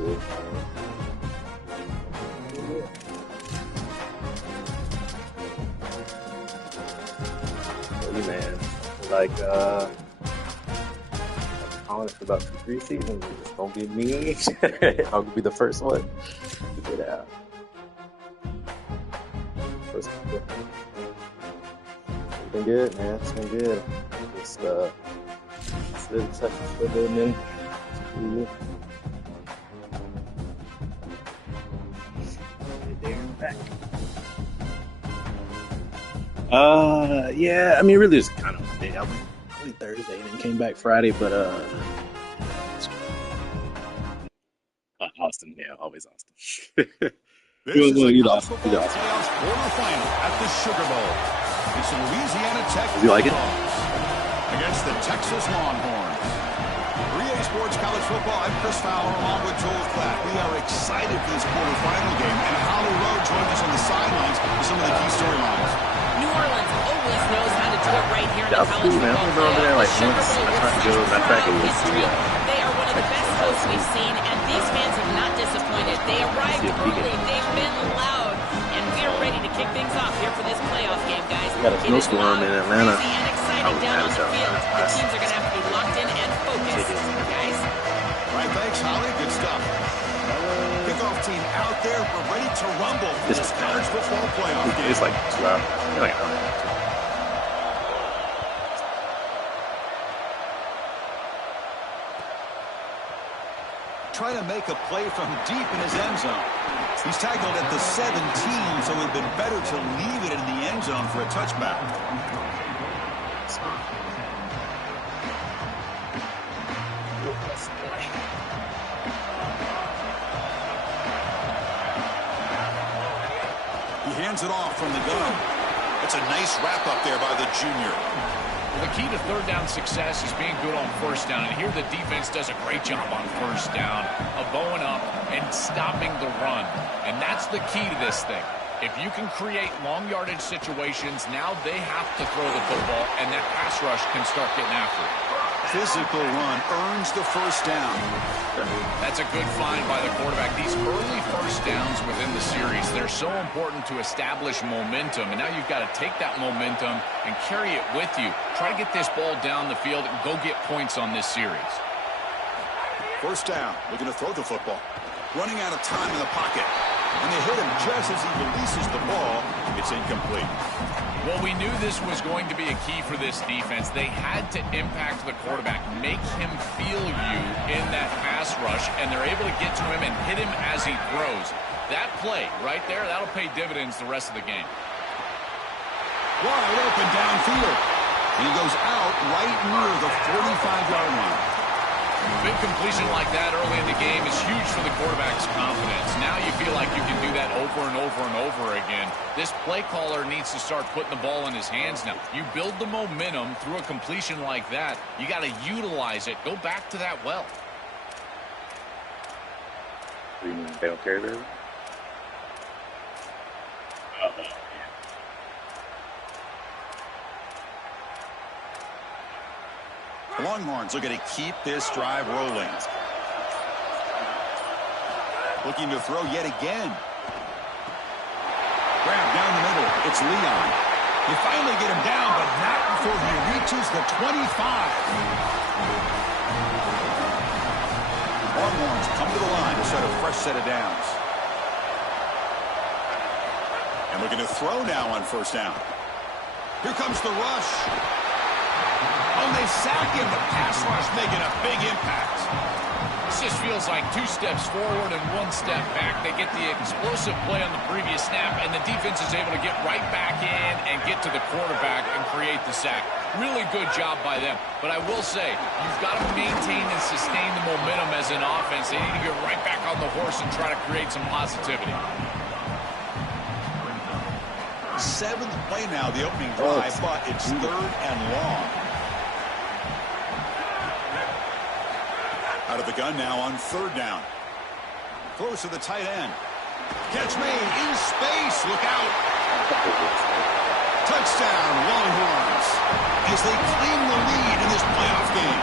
Hey, man. Like, calling for about 2-3 seasons. It's gonna be me. I'll be the first one to get out. First one. It's been good, man. It's been good. Just living Texas for a little minute. Back. Yeah. I mean, really, it's kind of one day. I went Thursday and then came back Friday, but Austin, yeah, always Austin. This is the college football playoffs quarterfinal at the Sugar Bowl. It's Louisiana Tech. Do you like it? Against the Texas Longhorns. 3A Sports College Football. I'm Chris Fowler along with Joel Klatt. We are excited for this quarterfinal game, and Holly Rowe joins us on the sidelines with some of the key storylines. New Orleans always knows how to do it right here in the college football playoffs. Over there like once. I tried to go that back in history. They are one of the best hosts we've seen, and these fans have not disappointed. They arrived early, they've been loud, and we are ready to kick things off here for this playoff game, guys. Got a snowstorm in Atlanta. Crazy and exciting down on the field. The teams are going to have to be locked in and focused, guys. All right, thanks, Holly. Good stuff. Kickoff team out there. We're ready to rumble for this college football playoff game. It's like 2 hours. Like an hour. Trying to make a play from deep in his end zone. He's tackled at the 17, so it would have been better to leave it in the end zone for a touchback. He hands it off from the gun. It's a nice wrap up there by the junior. Well, the key to third down success is being good on first down. And here the defense does a great job on first down of bowing up and stopping the run. And that's the key to this thing. If you can create long yardage situations, now they have to throw the football, and that pass rush can start getting after it. Physical run earns the first down. That's a good find by the quarterback. These early first downs within the series, they're so important to establish momentum. And now you've got to take that momentum and carry it with you. Try to get this ball down the field and go get points on this series. First down, looking to throw the football. Running out of time in the pocket. And they hit him just as he releases the ball. It's incomplete. Well, we knew this was going to be a key for this defense. They had to impact the quarterback, make him feel you in that pass rush, and they're able to get to him and hit him as he throws. That play right there, that'll pay dividends the rest of the game. Wide open downfield. He goes out right near the 45-yard line. Big completion like that early in the game is huge for the quarterback's confidence. Now you feel like you can do that over and over and over again. This play caller needs to start putting the ball in his hands now. You build the momentum through a completion like that. You got to utilize it. Go back to that well. They don't care very much. Longhorns looking to keep this drive rolling. Looking to throw yet again. Grab down the middle. It's Leon. They finally get him down, but not before he reaches the 25. Longhorns come to the line to set a fresh set of downs. And looking to throw now on first down. Here comes the rush. Oh, they sack him. The pass rush making a big impact. This just feels like 2 steps forward and 1 step back. They get the explosive play on the previous snap, and the defense is able to get right back in and get to the quarterback and create the sack. Really good job by them. But I will say, you've got to maintain and sustain the momentum as an offense. They need to get right back on the horse and try to create some positivity. 7th play now, the opening drive, but it's 3rd and long. Out of the gun now on 3rd down. Close to the tight end. Catch made in space. Look out. Touchdown, Longhorns, as they claim the lead in this playoff game.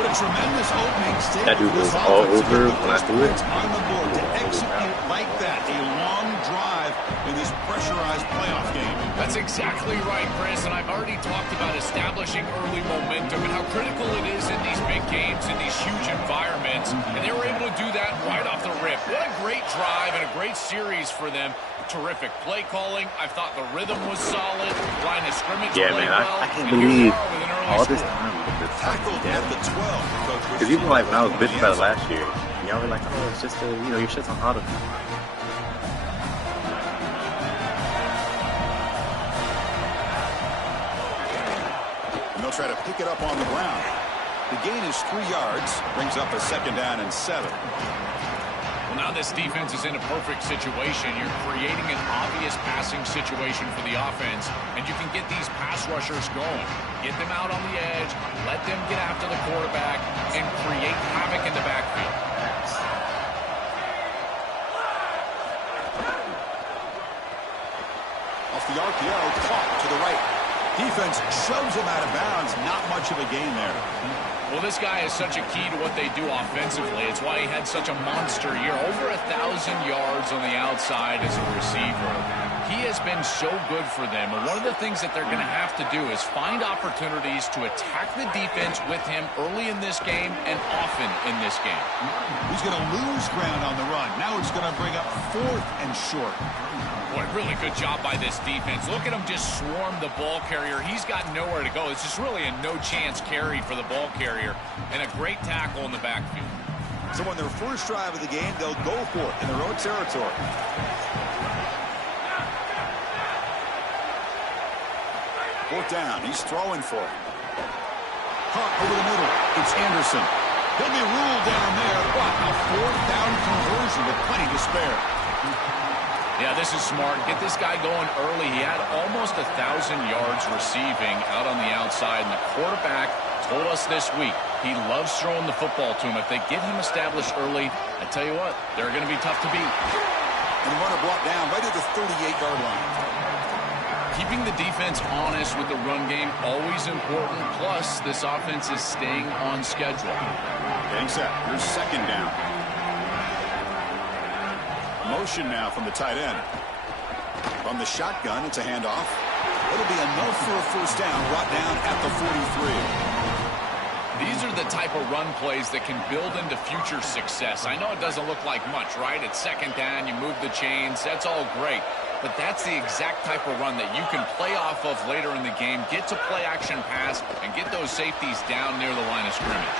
What a tremendous opening statement. That dude was all over when I threw it. On the board to execute like that, a long drive in this pressurized playoff game. That's exactly right, Chris, and I've already talked about establishing early momentum and how critical it is in these big games, in these huge environments, and they were able to do that right off the rip. What a great drive and a great series for them. Terrific play calling. I thought the rhythm was solid. Line of scrimmage Yeah, played man, well. I can't And here we believe are with an early all this score. time with the Tackled at the 12. Because even like when I was bitching about it last year, y'all were like, oh, it's just your shit's on auto. And they'll try to pick it up on the ground. The gain is 3 yards, brings up a 2nd down and 7. Well, now this defense is in a perfect situation. You're creating an obvious passing situation for the offense, and you can get these pass rushers going. Get them out on the edge, let them get after the quarterback, and create havoc in the backfield. Off the RPO, caught to the right. Defense shoves him out of bounds. Not much of a gain there. Well, this guy is such a key to what they do offensively. It's why he had such a monster year. Over 1,000 yards on the outside as a receiver. He has been so good for them. And one of the things that they're going to have to do is find opportunities to attack the defense with him early in this game and often in this game. He's going to lose ground on the run. Now it's going to bring up 4th and short. Boy, really good job by this defense. Look at him just swarm the ball carrier. He's got nowhere to go. It's just really a no-chance carry for the ball carrier. And a great tackle in the backfield. So on their first drive of the game, they'll go for it in their own territory. Fourth down. He's throwing for it. Hunt over the middle. It's Anderson. He'll be ruled down there. What a 4th down conversion with plenty to spare. Yeah, this is smart. Get this guy going early. He had almost 1,000 yards receiving out on the outside, and the quarterback told us this week he loves throwing the football to him. If they get him established early, I tell you what, they're going to be tough to beat. And the runner brought down right at the 38-yard line. Keeping the defense honest with the run game, always important. Plus, this offense is staying on schedule. Getting set. Here's 2nd down. Motion now from the tight end. From the shotgun, it's a handoff. It'll be enough for a 1st down, brought down at the 43. These are the type of run plays that can build into future success. I know it doesn't look like much, right? It's 2nd down, you move the chains, that's all great. But that's the exact type of run that you can play off of later in the game, get to play action pass, and get those safeties down near the line of scrimmage.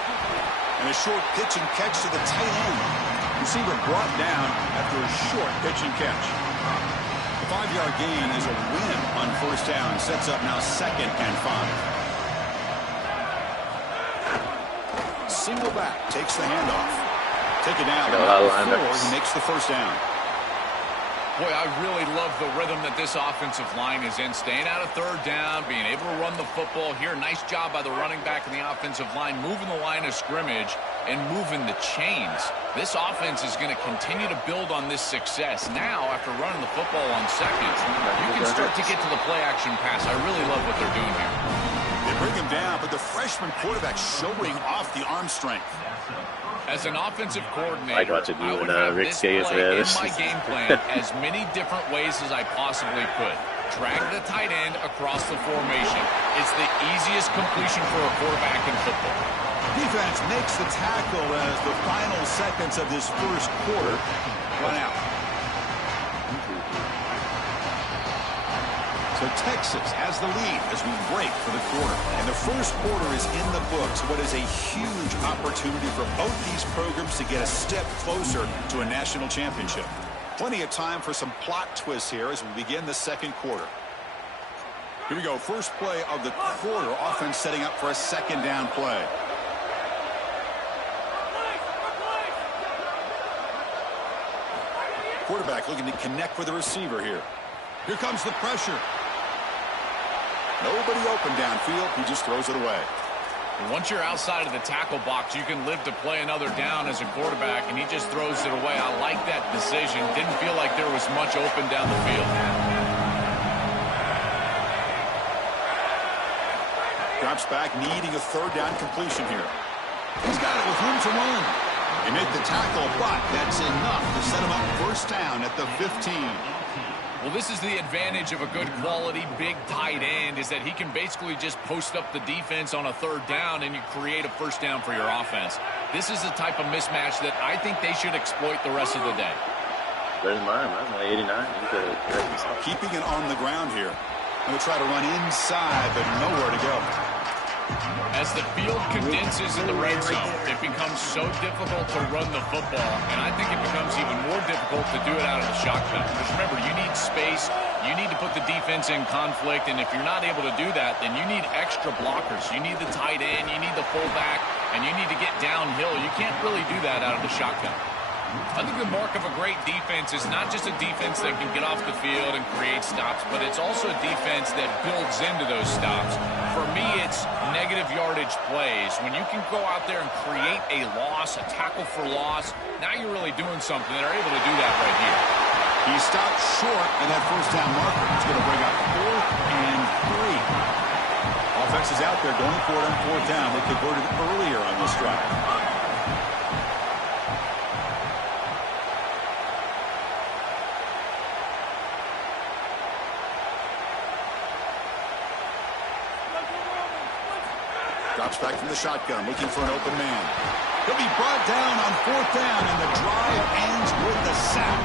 And a short pitch and catch to the tight end. Receiver brought down after a short pitch and catch. The 5-yard gain is a win on 1st down. Sets up now 2nd and 5. Single back. Takes the handoff. Take it down. He makes the 1st down. Boy, I really love the rhythm that this offensive line is in. Staying out of 3rd down, being able to run the football here. Nice job by the running back and the offensive line, moving the line of scrimmage and moving the chains. This offense is going to continue to build on this success. Now, after running the football on 2nd, you can start to get to the play-action pass. I really love what they're doing here. They bring him down, but the freshman quarterback showing off the arm strength. As an offensive coordinator, I got to do I would when, have Rick this Skay is play there. in my game plan as many different ways as I possibly could. Drag the tight end across the formation. It's the easiest completion for a quarterback in football. Defense makes the tackle as the final seconds of this first quarter run out. So Texas has the lead as we break for the quarter. And the first quarter is in the books. What is a huge opportunity for both these programs to get a step closer to a national championship. Plenty of time for some plot twists here as we begin the 2nd quarter. Here we go. First play of the quarter. Offense setting up for a 2nd down play. Quarterback looking to connect with the receiver here. Here comes the pressure. Nobody open downfield. He just throws it away. Once you're outside of the tackle box, you can live to play another down as a quarterback, and he just throws it away. I like that decision. Didn't feel like there was much open down the field. Drops back, needing a 3rd down completion here. with room to run. He made the tackle, but that's enough to set him up first down at the 15. Well, this is the advantage of a good quality big tight end, is that he can basically just post up the defense on a third down and you create a first down for your offense. This is the type of mismatch that I think they should exploit the rest of the day. There's mine. Mine's only 89. Keeping it on the ground here. Going to try to run inside, but nowhere to go. As the field condenses in the red zone, it becomes so difficult to run the football, and I think it becomes even more difficult to do it out of the shotgun. Because remember, you need space, you need to put the defense in conflict, and if you're not able to do that, then you need extra blockers. You need the tight end, you need the fullback, and you need to get downhill. You can't really do that out of the shotgun. I think the mark of a great defense is not just a defense that can get off the field and create stops, but it's also a defense that builds into those stops. For me, it's negative yardage plays. When you can go out there and create a loss, a tackle for loss, now you're really doing something. They're able to do that right here. He stopped short of that first down marker. It's going to bring up 4th and 3. Offense is out there going for it on 4th down. They converted earlier on this drive. Drops back from the shotgun, looking for an open man. He'll be brought down on 4th down, and the drive ends with the sack.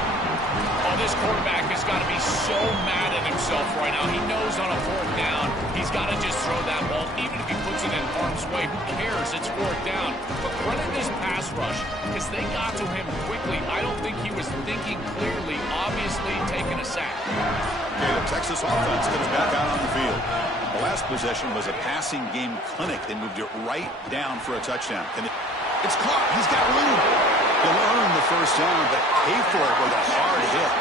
Oh, this quarterback has got to be so mad at himself right now. He knows on a 4th down, he's got to just throw that ball. Even if he puts it in harm's way, who cares? It's 4th down. But credit this pass rush, because they got to him quickly. I don't think he was thinking clearly, obviously taking a sack. Okay, the Texas offense comes back out on the field. The last possession was a passing game clinic. They moved it right down for a touchdown. And it's caught. He's got room. He'll earn the first down, but pay for it with a hard hit.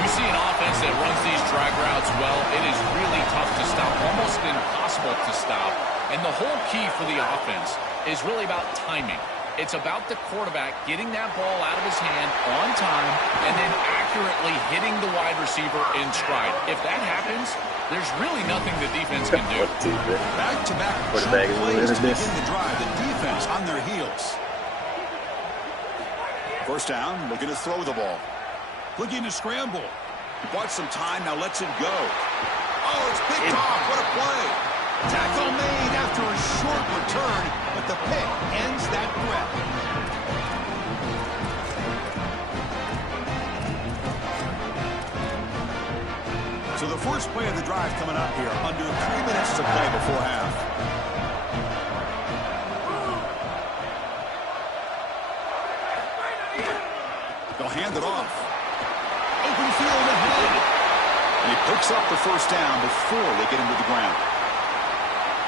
You see an offense that runs these drag routes well, it is really tough to stop, almost impossible to stop. And the whole key for the offense is really about timing. It's about the quarterback getting that ball out of his hand on time and then accurately hitting the wide receiver in stride. If that happens, there's really nothing the defense can do. Back-to-back plays to begin the drive. The defense on their heels. First down, looking to throw the ball. Looking to scramble. He bought some time, now lets it go. Oh, it's picked off. What a play. Tackle made after a short return, but the pick ends that threat. So the first play of the drive coming up here, under 3 minutes to play before half. They'll hand it off. Open field ahead. And he picks up the first down before they get him to the ground.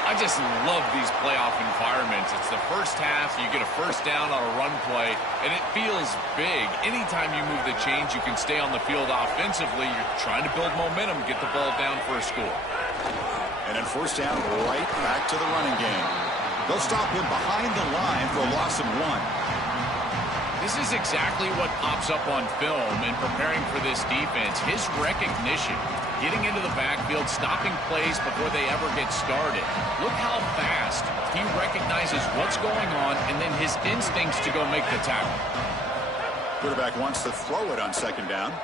I just love these playoff environments. It's the first half, you get a first down on a run play, and it feels big. Anytime you move the chains, you can stay on the field offensively. You're trying to build momentum, get the ball down for a score. And then first down, right back to the running game. They'll stop him behind the line for a loss of 1. This is exactly what pops up on film in preparing for this defense. His recognition, getting into the backfield, stopping plays before they ever get started. Look how fast he recognizes what's going on and then his instincts to go make the tackle. Quarterback wants to throw it on second down.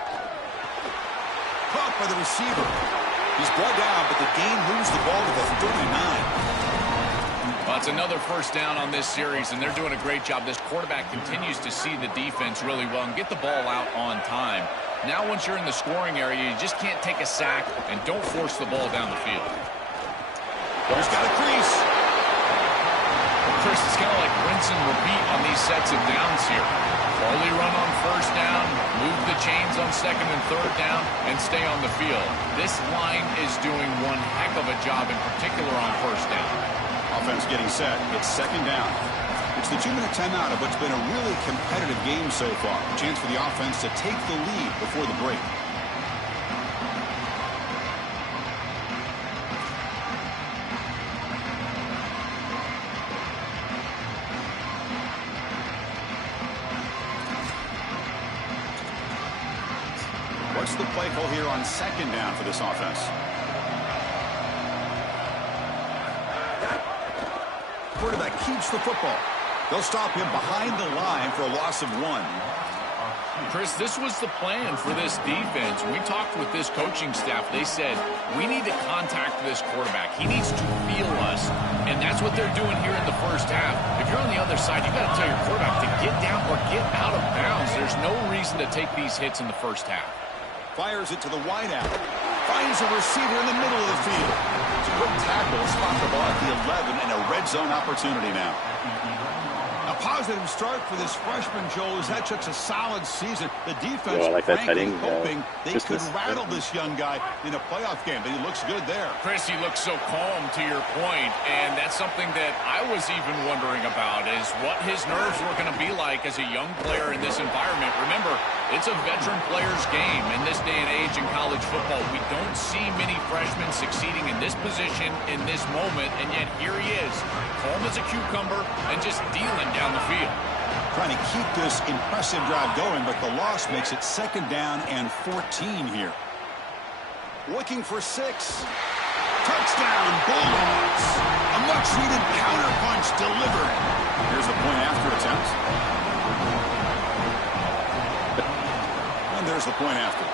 Caught by the receiver. He's brought down, but the game moves the ball to the 39. Well, it's another first down on this series, and they're doing a great job. This quarterback continues to see the defense really well and get the ball out on time. Now, once you're in the scoring area, you just can't take a sack and don't force the ball down the field. He's got a crease. Chris, it's kind of like rinse and repeat on these sets of downs here. Slowly run on first down, move the chains on second and third down, and stay on the field. This line is doing one heck of a job, in particular on first down. Offense getting set. It's second down. It's the 2-minute timeout of what's been a really competitive game so far. A chance for the offense to take the lead before the break. What's the play call here on second down for this offense? Quarterback keeps the football. They'll stop him behind the line for a loss of 1. Chris, this was the plan for this defense. When we talked with this coaching staff, they said, we need to contact this quarterback. He needs to feel us. And that's what they're doing here in the first half. If you're on the other side, you've got to tell your quarterback to get down or get out of bounds. There's no reason to take these hits in the first half. Fires it to the wideout. Finds a receiver in the middle of the field. It's a good tackle to spot the ball at the 11 and a red zone opportunity now. A positive start for this freshman, Joel, as that took a solid season. The defense, frankly, hoping they could rattle this young guy in a playoff game, but he looks good there. Chris, he looks so calm, to your point, and that's something that I was even wondering about, is what his nerves were going to be like as a young player in this environment. Remember, it's a veteran player's game in this day and age in college football. We don't see many freshmen succeeding in this position, in this moment, and yet here he is, calm as a cucumber and just dealing down the field. Trying to keep this impressive drive going, but the loss makes it 2nd down and 14 here. Looking for 6. Touchdown, Bulldogs. A much-needed counterpunch delivered. Here's the point after attempt. And there's the point after.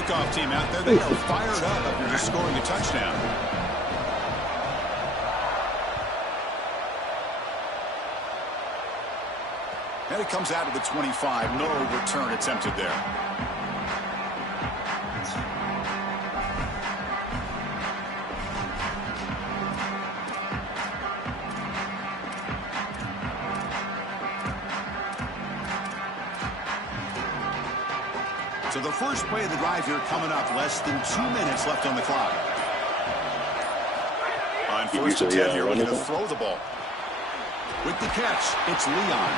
Kickoff team out there. They are fired up after just scoring a touchdown. And it comes out to the 25. No return attempted there. So the first play of the drive here coming up. Less than 2 minutes left on the clock. On 1st and 10 here, we're going to throw the ball. With the catch, it's Leon.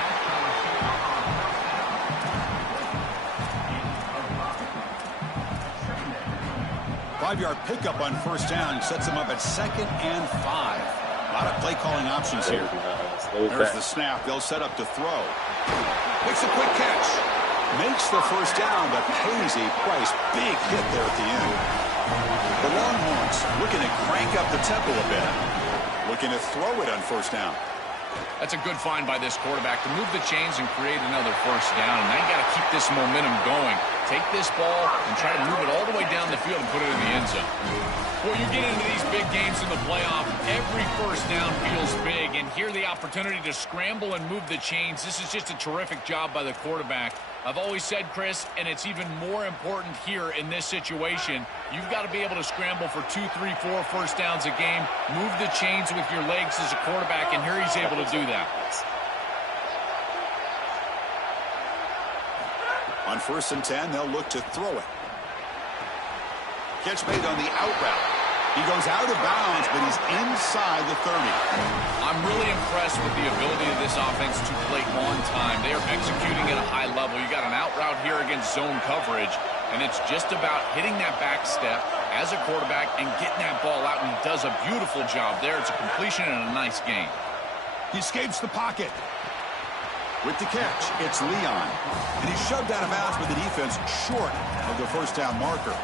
Five-yard pickup on 1st down sets him up at 2nd and 5. A lot of play calling options here. There's the snap. They'll set up to throw. Makes a quick catch. Makes the 1st down, but pays a price. Big hit there at the end. The Longhorns looking to crank up the tempo a bit. Looking to throw it on 1st down. That's a good find by this quarterback to move the chains and create another 1st down. And now you got to keep this momentum going. Take this ball and try to move it all the way down the field and put it in the end zone. Well, you get into these big games in the playoff, every 1st down feels big. And here the opportunity to scramble and move the chains. This is just a terrific job by the quarterback. I've always said, Chris, and it's even more important here in this situation, you've got to be able to scramble for 2, 3, 4 1st downs a game, move the chains with your legs as a quarterback, and here he's able to do that. On 1st and 10, they'll look to throw it. Catch made on the out route. He goes out of bounds, but he's inside the 30. I'm really impressed with the ability of this offense to play on time. They are executing at a high level. You got an out route here against zone coverage, and it's just about hitting that back step as a quarterback and getting that ball out, and he does a beautiful job there. It's a completion and a nice game. He escapes the pocket. With the catch, it's Leon. And he's shoved out of bounds with the defense short of the 1st down marker.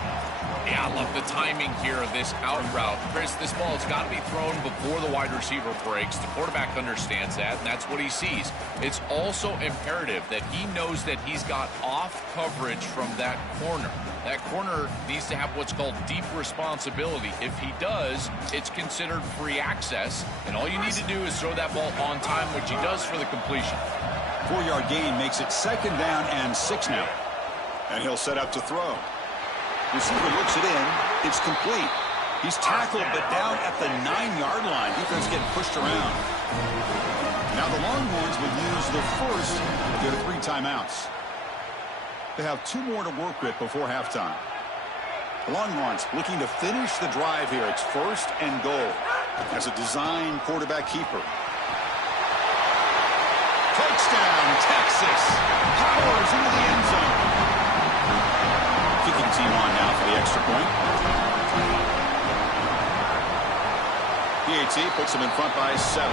Yeah, I love the timing here of this out route. Chris, this ball has got to be thrown before the wide receiver breaks. The quarterback understands that, and that's what he sees. It's also imperative that he knows that he's got off coverage from that corner. That corner needs to have what's called deep responsibility. If he does, it's considered free access, and all you need to do is throw that ball on time, which he does for the completion. 4-yard gain makes it 2nd down and 6 now. And he'll set up to throw. Receiver looks it in. It's complete. He's tackled, but down at the 9-yard line. Defense getting pushed around. Now the Longhorns will use the first of their 3 timeouts. They have 2 more to work with before halftime. The Longhorns looking to finish the drive here. It's 1st and goal as a design quarterback keeper. Touchdown, Texas. Powers into the end zone. Kicking team on now for the extra point. PAT puts them in front by 7.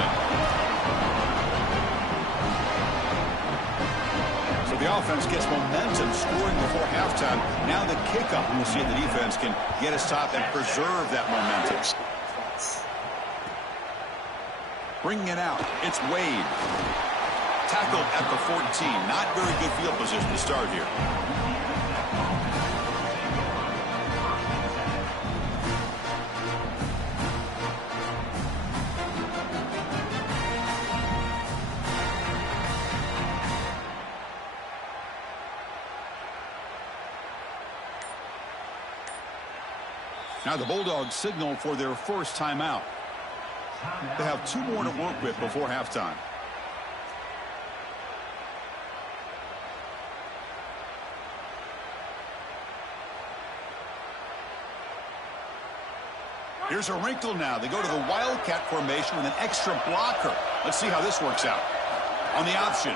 So the offense gets momentum, scoring before halftime. Now the kickoff. We'll see if the defense can get a stop and preserve that momentum. Bringing it out, it's Wade. Tackled at the 14. Not very good field position to start here. Now the Bulldogs signal for their first timeout. They have 2 more to work with before halftime. Here's a wrinkle now. They go to the Wildcat formation with an extra blocker. Let's see how this works out. On the option.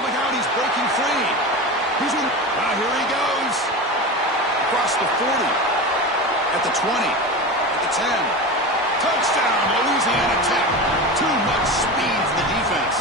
Look out, he's breaking free. Here he goes. Across the 40, at the 20, at the 10. Touchdown, Louisiana Tech. Too much speed for the defense.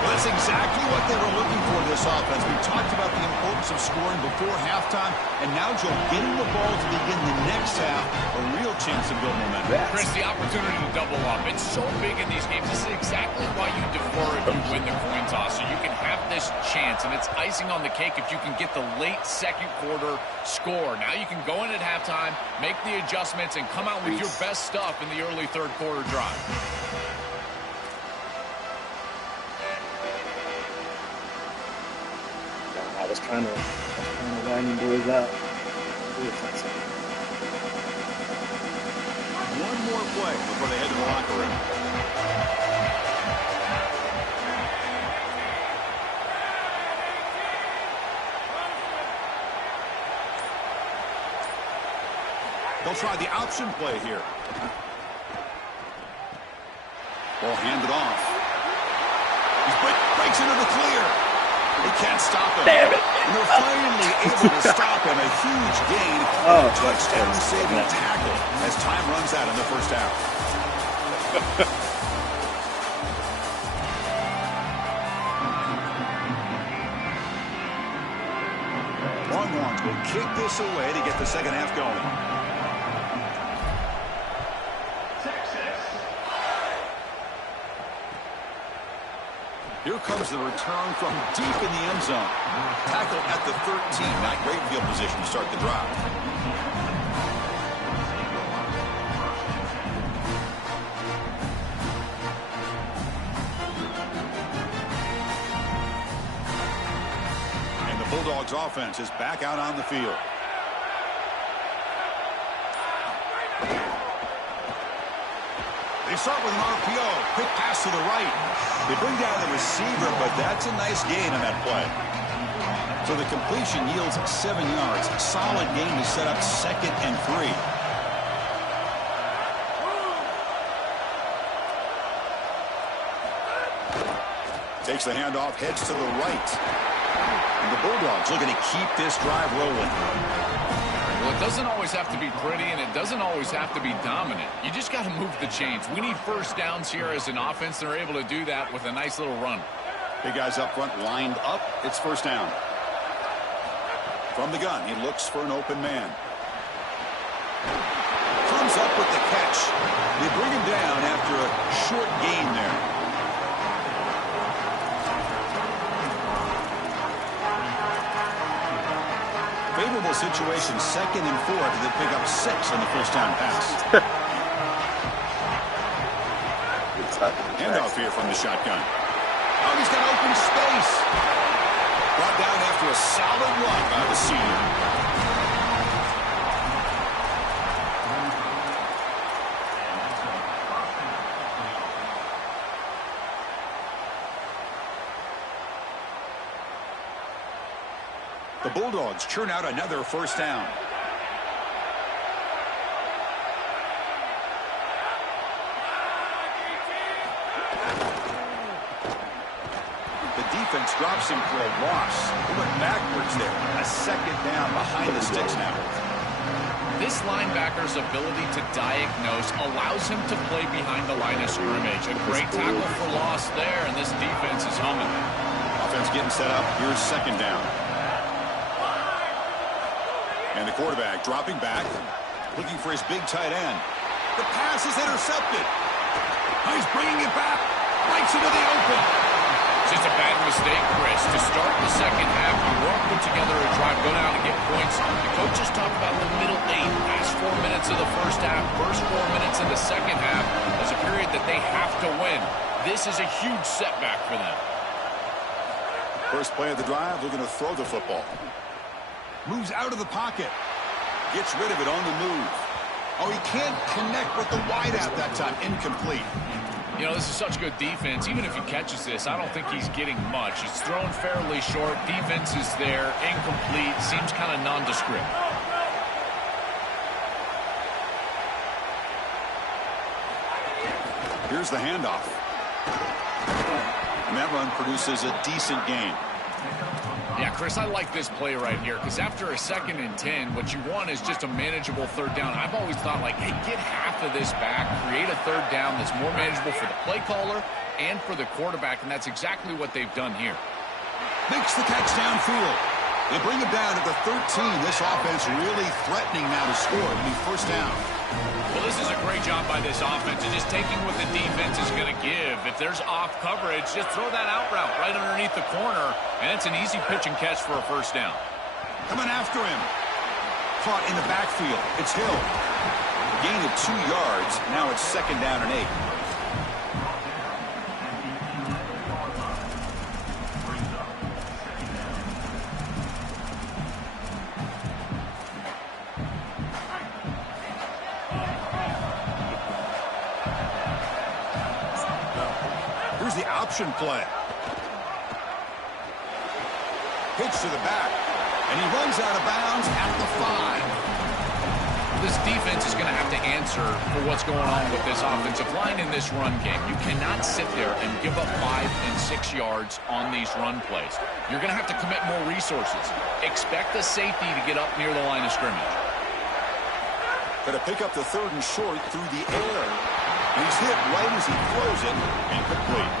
Well, that's exactly what they were looking for this offense. We talked about the importance of scoring before halftime, and now, Joe, getting the ball to begin the next half, a real chance to build momentum. Chris, the opportunity to double up. It's so big in these games. This is exactly why you defer if you win the coin toss. So you can have this chance, and it's icing on the cake if you can get the late second quarter score. Now you can go in at halftime, make the adjustments, and come out with your best stuff in the early third quarter drive. I was trying to line the boys up. One more play before they head to the locker room. They'll try the option play here. Ball handed off. He breaks into the clear. They can't stop him. Damn it. And they're finally able to stop him. A huge gain. Touchdown saving tackle as time runs out in the first half. Longhorns will kick this away to get the second half going. Here comes the return from deep in the end zone. Tackle at the 13. Not great field position to start the drive. And the Bulldogs offense is back out on the field. They start with an RPO. Quick pass to the right. They bring down the receiver, but that's a nice gain on that play. So the completion yields 7 yards. Solid gain to set up 2nd and 3. Takes the handoff, heads to the right. And the Bulldogs looking to keep this drive rolling. Well, it doesn't always have to be pretty, and it doesn't always have to be dominant. You just got to move the chains. We need first downs here as an offense. They're able to do that with a nice little run. Big guys up front lined up. It's first down. From the gun, he looks for an open man. Comes up with the catch. They bring him down after a short gain there. Favorable situation, 2nd and 4, as they pick up 6 on the first down pass. Handoff here from the shotgun. Oh, he's got open space. Brought down after a solid run by the senior. The Bulldogs churn out another first down. The defense drops him for a loss. He went backwards there. A 2nd down behind the sticks now. This linebacker's ability to diagnose allows him to play behind the line of scrimmage. A great tackle for loss there, and this defense is humming. Offense getting set up. Here's 2nd down. And the quarterback dropping back, looking for his big tight end. The pass is intercepted. He's bringing it back. Right into the open. Just a bad mistake, Chris. To start the second half, you won't put together a drive, go down and get points. The coaches talk about the middle 8. Last 4 minutes of the first half, first 4 minutes of the second half as a period that they have to win. This is a huge setback for them. First play of the drive, they're going to throw the football. Moves out of the pocket. Gets rid of it on the move. Oh, he can't connect with the wideout that time. Incomplete. You know, this is such good defense. Even if he catches this, I don't think he's getting much. It's thrown fairly short. Defense is there. Incomplete. Seems kind of nondescript. Here's the handoff. And that run produces a decent gain. Yeah, Chris, I like this play right here because after a 2nd and 10, what you want is just a manageable third down. I've always thought, like, hey, get half of this back, create a third down that's more manageable for the play caller and for the quarterback, and that's exactly what they've done here. Makes the catch downfield. They bring him down at the 13. This offense really threatening now to score. It'll be first down. Well, this is a great job by this offense and just taking what the defense is going to give. If there's off coverage, just throw that out route right underneath the corner, and it's an easy pitch and catch for a first down. Coming after him. Caught in the backfield. It's Hill. Gain of 2 yards. Now it's 2nd down and 8. Here's the option play. Pitch to the back. And he runs out of bounds at the 5. This defense is going to have to answer for what's going on with this offensive line in this run game. You cannot sit there and give up 5 and 6 yards on these run plays. You're going to have to commit more resources. Expect the safety to get up near the line of scrimmage. Going to pick up the 3rd and short through the air. He's hit right as he throws it, incomplete.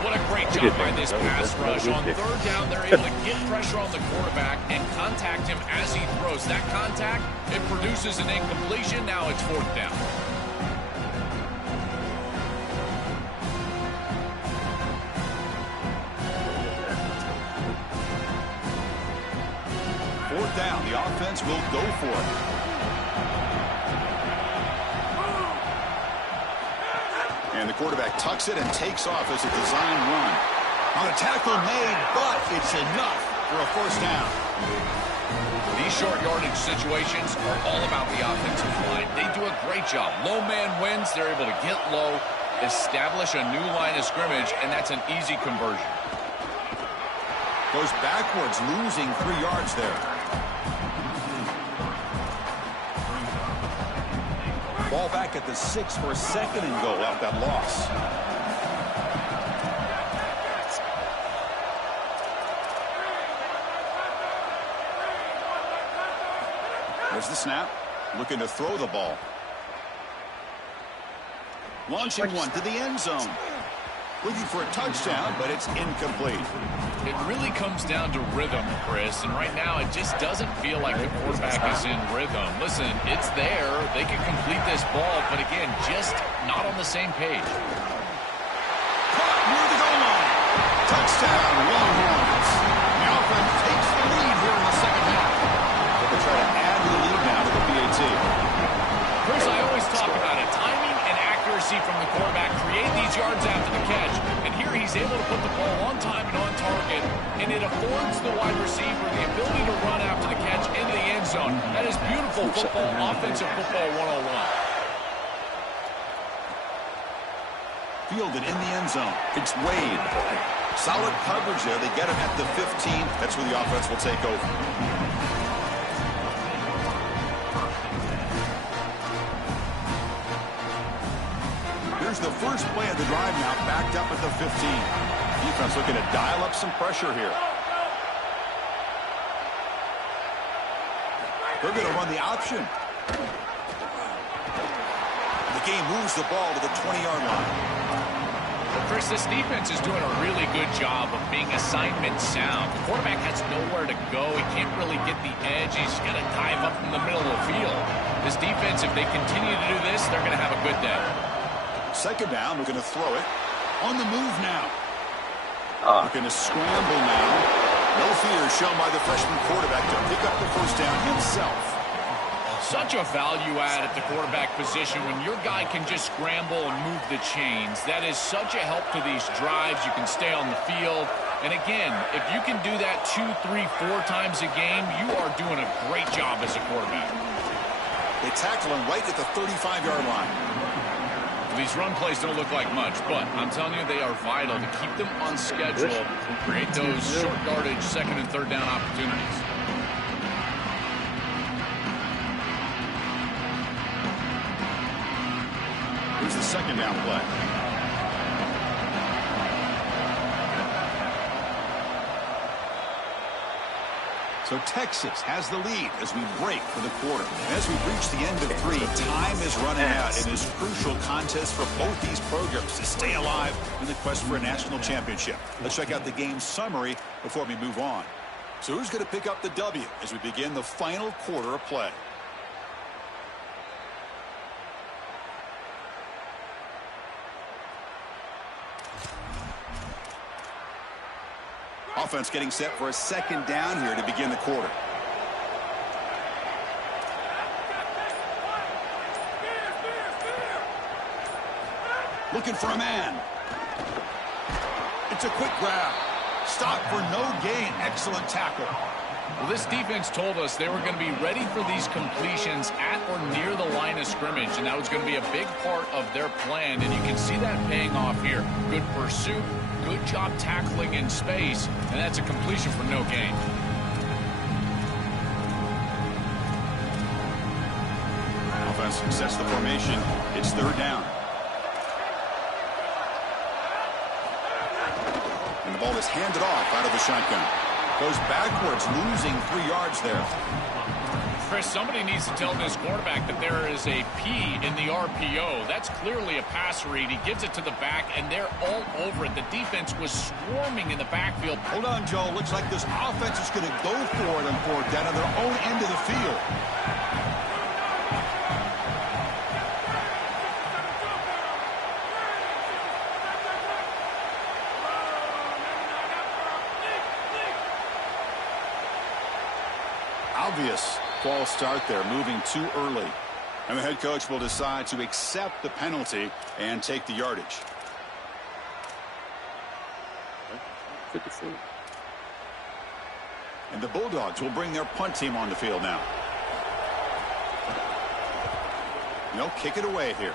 What a great job by this pass rush. On 3rd down, they're able to get pressure on the quarterback and contact him as he throws. That contact, it produces an incompletion. Now it's 4th down. Fourth down, the offense will go for it. And the quarterback tucks it and takes off as a design run. On a tackle made, but it's enough for a first down. These short yardage situations are all about the offensive line. They do a great job. Low man wins. They're able to get low, establish a new line of scrimmage, and that's an easy conversion. Goes backwards, losing 3 yards there. Ball back at the 6 for a 2nd and goal out that loss. There's the snap. Looking to throw the ball. Launching one to the end zone. Looking for a touchdown, but it's incomplete. It really comes down to rhythm, Chris, and right now it just doesn't feel like the quarterback is in rhythm. Listen, it's there. They can complete this ball, but again, just not on the same page. Caught near the goal line. Touchdown, Longhorns. The offense takes the lead here in the second half. They'll try to add to the lead now to the PAT. Chris, I always talk about it. Timing and accuracy from the quarterback create these yards after the catch, and here he's able to put the ball on time and on target, and it affords the wide receiver the ability to run after the catch into the end zone. That is beautiful football, offensive football 101. Fielded in the end zone. It's Wade. Solid coverage there. They get him at the 15. That's where the offense will take over. Here's the first play of the drive now, backed up at the 15. Defense looking to dial up some pressure here. They're going to run the option. The game moves the ball to the 20-yard line. Well, Chris, this defense is doing a really good job of being assignment sound. The quarterback has nowhere to go. He can't really get the edge. He's going to dive up in the middle of the field. This defense, if they continue to do this, they're going to have a good day. Second down, we're going to throw it. On the move now. Looking to scramble now. No fear shown by the freshman quarterback to pick up the first down himself. Such a value add at the quarterback position when your guy can just scramble and move the chains. That is such a help to these drives. You can stay on the field. And again, if you can do that 2, 3, 4 times a game, you are doing a great job as a quarterback. They tackle him right at the 35-yard line. These run plays don't look like much, but I'm telling you, they are vital to keep them on schedule, create those short yardage second and third down opportunities. Here's the second down play. So Texas has the lead as we break for the quarter. As we reach the end of 3, time is running out in this crucial contest for both these programs to stay alive in the quest for a national championship. Let's check out the game summary before we move on. So who's going to pick up the W as we begin the final quarter of play? Offense getting set for a second down here to begin the quarter. Looking for a man. It's a quick grab. Stop for no gain. Excellent tackle. Well, this defense told us they were going to be ready for these completions at or near the line of scrimmage, and that was going to be a big part of their plan, and you can see that paying off here. Good pursuit, good job tackling in space, and that's a completion for no gain. Offense sets the formation. It's third down. And the ball is handed off out of the shotgun. Goes backwards, losing 3 yards there. Chris, somebody needs to tell this quarterback that there is a P in the RPO. That's clearly a pass read. He gives it to the back, and they're all over it. The defense was swarming in the backfield. Hold on, Joe. Looks like this offense is going to go for it on fourth down on their own end of the field. Obvious false start there, moving too early. And the head coach will decide to accept the penalty and take the yardage. Good to see. And the Bulldogs will bring their punt team on the field now. They'll kick it away here.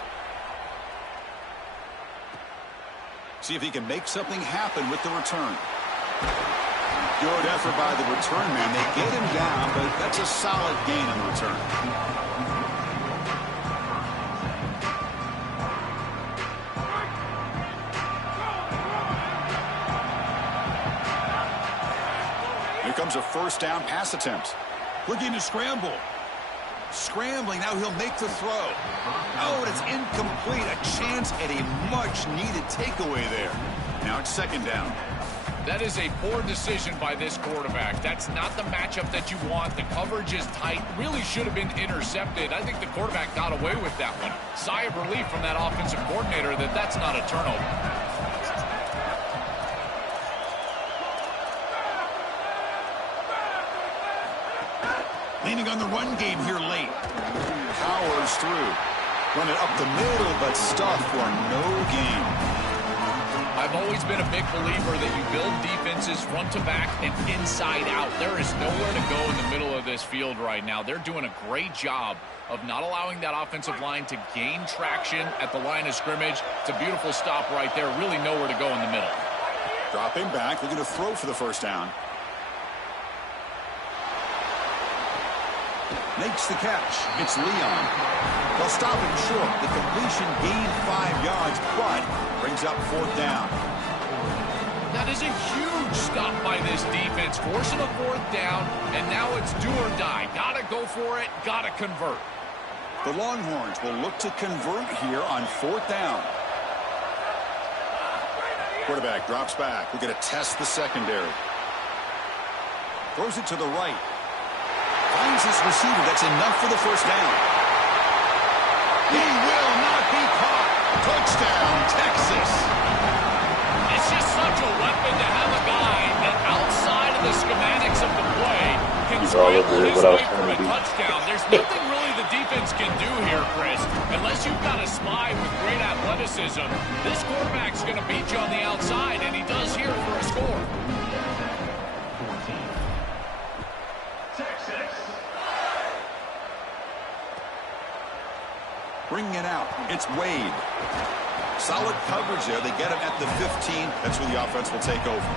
See if he can make something happen with the return. Good effort by the return man. They get him down, but that's a solid gain on the return. Here comes a first down pass attempt. Looking to scramble. Scrambling, now he'll make the throw. Oh, and it's incomplete. A chance at a much-needed takeaway there. Now it's second down. That is a poor decision by this quarterback. That's not the matchup that you want. The coverage is tight. Really should have been intercepted. I think the quarterback got away with that one. Sigh of relief from that offensive coordinator that that's not a turnover. Leaning on the run game here late. Powers through. Run it up the middle, but stuff for no gain. I've always been a big believer that you build defenses front to back and inside out. There is nowhere to go in the middle of this field right now. They're doing a great job of not allowing that offensive line to gain traction at the line of scrimmage. It's a beautiful stop right there. Really nowhere to go in the middle. Dropping back, looking to throw for the first down. Makes the catch. It's Leon. They'll stop him short. The completion gained 5 yards, but brings up fourth down. That is a huge stop by this defense, forcing a fourth down, and now it's do or die. Gotta go for it, gotta convert. The Longhorns will look to convert here on fourth down. Quarterback drops back. We're going to test the secondary. Throws it to the right. Finds his receiver. That's enough for the first down. He will not be Touchdown, Texas. It's just such a weapon to have a guy that outside of the schematics of the play can scramble his way for a touchdown. There's nothing really the defense can do here, Chris. Unless you've got a spy with great athleticism, this quarterback's going to beat you on the outside, and he does here for a score. Bringing it out, it's Wade. Solid coverage there. They get him at the 15. That's where the offense will take over.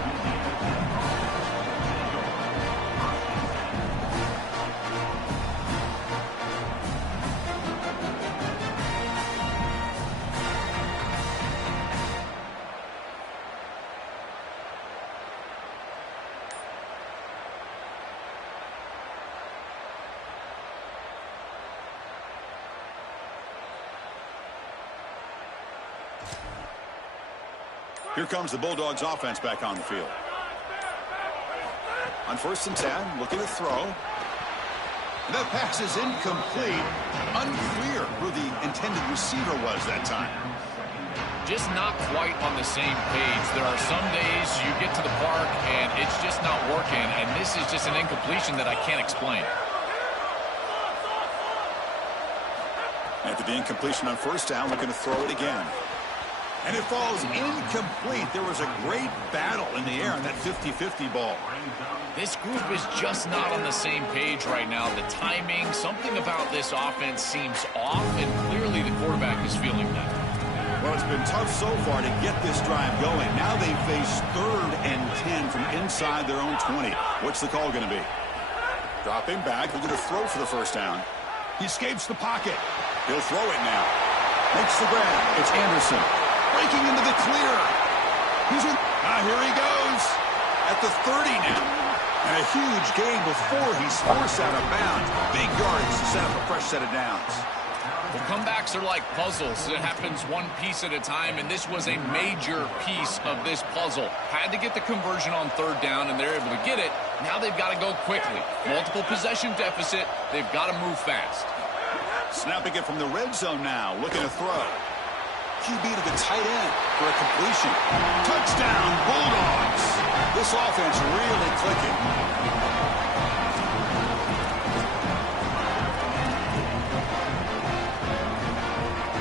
Here comes the Bulldogs offense back on the field. On 1st and 10, looking to throw. The pass is incomplete. Unclear who the intended receiver was that time. Just not quite on the same page. There are some days you get to the park and it's just not working, and this is just an incompletion that I can't explain. After the incompletion on 1st down, looking to throw it again. And it falls incomplete. There was a great battle in the air on that 50-50 ball. This group is just not on the same page right now. The timing, something about this offense seems off, and clearly the quarterback is feeling that. Well, it's been tough so far to get this drive going. Now they face 3rd and 10 from inside their own 20. What's the call going to be? Dropping back, looking to throw for the 1st down. He escapes the pocket. He'll throw it now. Makes the grab. It's Anderson. Breaking into the clear. Here he goes. At the 30 now. And a huge gain before he's forced out of bounds. Big yards to set up a fresh set of downs. Well, comebacks are like puzzles. It happens one piece at a time, and this was a major piece of this puzzle. Had to get the conversion on 3rd down, and they're able to get it. Now they've got to go quickly. Multiple possession deficit. They've got to move fast. Snapping it from the red zone now. Looking to throw. QB to the tight end for a completion. Touchdown, Bulldogs. This offense really clicking.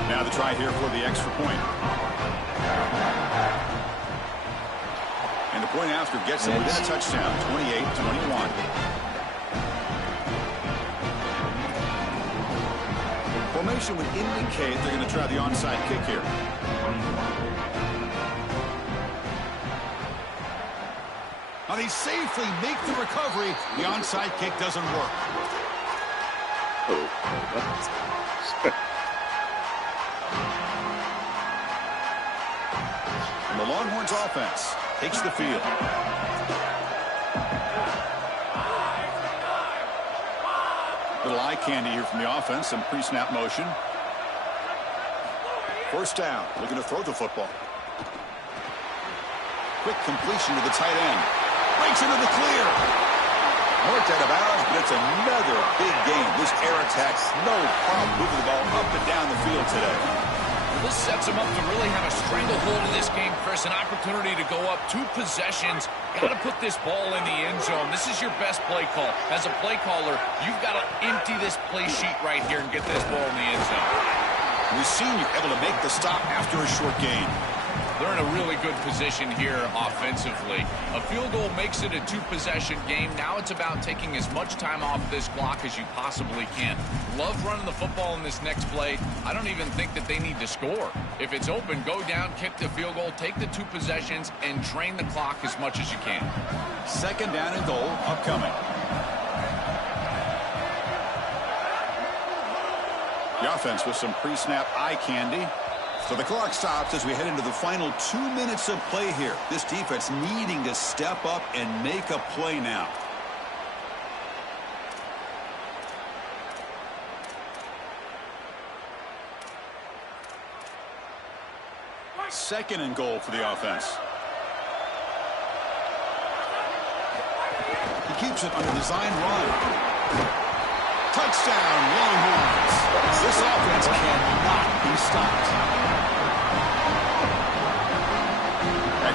Now the try here for the extra point. And the point after gets them within a touchdown, 28-21. Formation would indicate they're going to try the onside kick here. Now they safely make the recovery. The onside kick doesn't work. And the Longhorns offense takes the field. Little eye candy here from the offense. Some pre-snap motion. 1st down. Looking to throw the football. Quick completion to the tight end. Breaks into the clear. Marked out of bounds, but it's another big game. This air attack, no problem moving the ball up and down the field today. Well, this sets him up to really have a stranglehold in this game, Chris. An opportunity to go up 2 possessions. Got to put this ball in the end zone. This is your best play call. As a play caller, you've got to empty this play sheet right here and get this ball in the end zone. We've seen you able to make the stop after a short gain. They're in a really good position here offensively. A field goal makes it a 2-possession game. Now it's about taking as much time off this clock as you possibly can. Love running the football in this next play. I don't even think that they need to score. If it's open, go down, kick the field goal, take the 2 possessions, and drain the clock as much as you can. 2nd down and goal upcoming. The offense with some pre-snap eye candy. So the clock stops as we head into the final 2 minutes of play here. This defense needing to step up and make a play now. Second and goal for the offense. He keeps it on a design run. Touchdown, Longhorns. This offense cannot be stopped.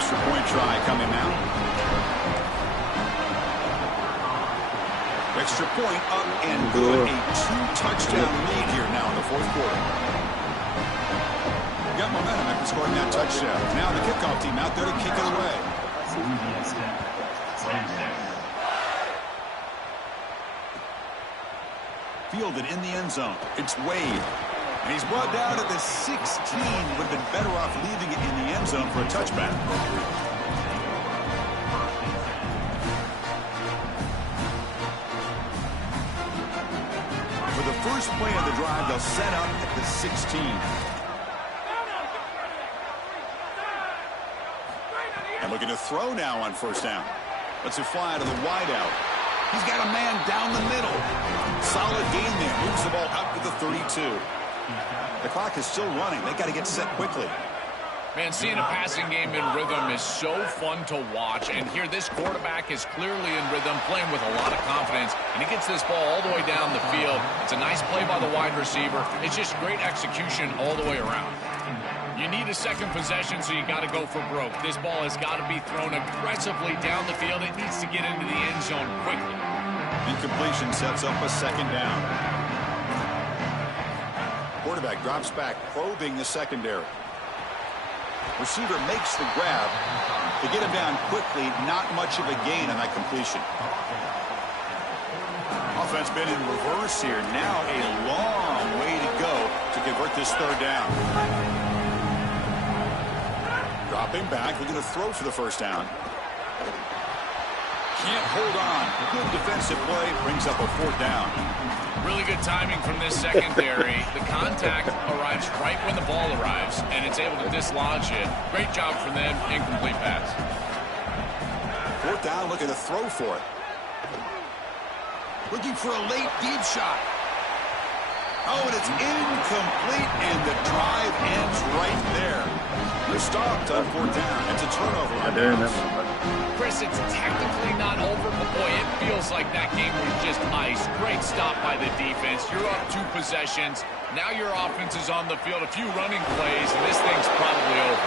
extra point try coming now. Extra point up and good. A 2-touchdown lead here now in the fourth quarter. Got momentum after scoring that touchdown. Now the kickoff team out there to kick it away. Fielded in the end zone. It's Wade. And he's brought down at the 16. Would have been better off leaving it in the end zone for a touchback. For the first play of the drive, they'll set up at the 16. And looking to throw now on first down. Lets it fly to the wideout. He's got a man down the middle. Solid gain there. Moves the ball out to the 32. The clock is still running. They got to get set quickly. Man, seeing a passing game in rhythm is so fun to watch. And here, this quarterback is clearly in rhythm, playing with a lot of confidence. And he gets this ball all the way down the field. It's a nice play by the wide receiver. It's just great execution all the way around. You need a second possession, so you got to go for broke. This ball has got to be thrown aggressively down the field. It needs to get into the end zone quickly. Incompletion sets up a second down. Quarterback drops back, probing the secondary. Receiver makes the grab. To get him down quickly, not much of a gain on that completion. Offense been in reverse here. Now a long way to go to convert this third down. Dropping back, looking to throw for the first down. Can't hold on. Good defensive play brings up a fourth down. Really good timing from this secondary. The contact arrives right when the ball arrives, and it's able to dislodge it. Great job from them. Incomplete pass. Fourth down, looking to throw for it. Looking for a late deep shot. Oh, and it's incomplete, and the drive ends right there. They're stopped on fourth down. It's a turnover. I do remember. Chris, it's technically not over, but boy, it feels like that game was just ice. Great stop by the defense. You're up 2 possessions. Now your offense is on the field. A few running plays, and this thing's probably over.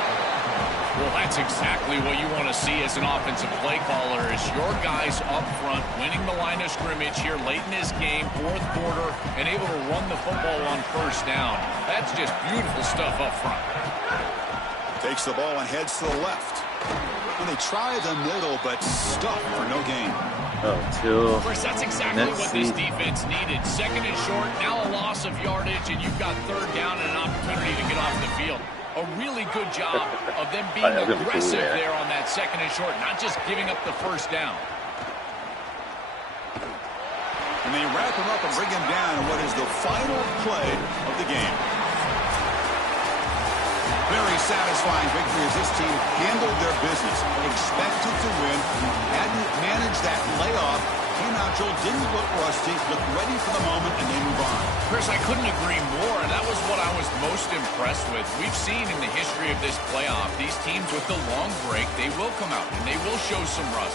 Well, that's exactly what you want to see as an offensive play caller, is your guys up front winning the line of scrimmage here late in this game, fourth quarter, and able to run the football on first down. That's just beautiful stuff up front. Takes the ball and heads to the left. And they try the middle, but stuck for no gain. Chris, that's exactly what this defense needed. Second and short, now a loss of yardage, and you've got third down and an opportunity to get off the field. A really good job of them being aggressive there on that second and short, not just giving up the first down. And they wrap him up and bring him down in what is the final play of the game. Very satisfying victory as this team handled their business. Expected to win. Hadn't managed that layoff. Came out, Joel, didn't look rusty. Looked ready for the moment, and they move on. Chris, I couldn't agree more. That was what I was most impressed with. We've seen in the history of this playoff, these teams with the long break, they will come out and they will show some rust.